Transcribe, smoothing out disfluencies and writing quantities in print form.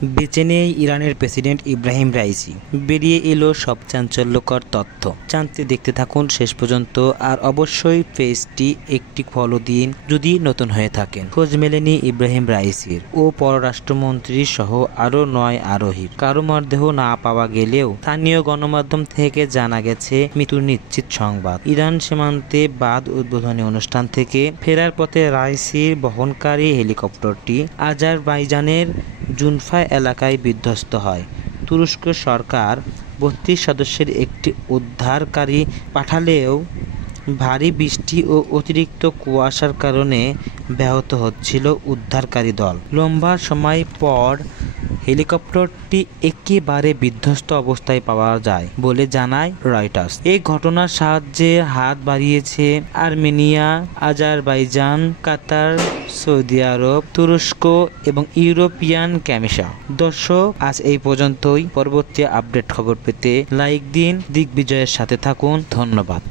বেঁচে নেই ইরানের প্রেসিডেন্ট ইব্রাহিম রাইসি। বেরিয়ে এলো সব চাঞ্চল্যকর তথ্য। জানতে দেখতে থাকুন শেষ পর্যন্ত, আর অবশ্যই পেজটি একটি ফলো দিন যদি নতুন হয়ে থাকেন। খোঁজ মেলেনি ইব্রাহিম রাইসির ও পররাষ্ট্রমন্ত্রী সহ আরও 9 আরোহীর। কারো মরদেহ না পাওয়া গেলেও স্থানীয় গণমাধ্যম থেকে জানা গেছে মৃত্যুর নিশ্চিত সংবাদ। ইরান সীমান্তে বাঁধ উদ্বোধনী অনুষ্ঠান থেকে ফেরার পথে রাইসির বহনকারী হেলিকপ্টারটি আজারবাইজানের জুনফা এলাকায় বিধ্বস্ত হয়। তুরস্ক সরকার 32 সদস্যের একটি উদ্ধারকারী পাঠালেও ভারী বৃষ্টি ও অতিরিক্ত কুয়াশার কারণে ব্যাহত হচ্ছিল উদ্ধারকারী দল। লম্বা সময় পর হেলিকপ্টারটি একেবারে বিধ্বস্ত অবস্থায় পাওয়া যায় বলে জানায় রয়টার্স। এই ঘটনার সাহায্যে হাত বাড়িয়েছে আর্মেনিয়া, আজারবাইজান, কাতার, সৌদি আরব, তুরস্ক এবং ইউরোপিয়ান কমিশন। দর্শক, আজ এই পর্যন্তই। পরবর্তী আপডেট খবর পেতে লাইক দিন, দিগ্বিজয়ের সাথে থাকুন। ধন্যবাদ।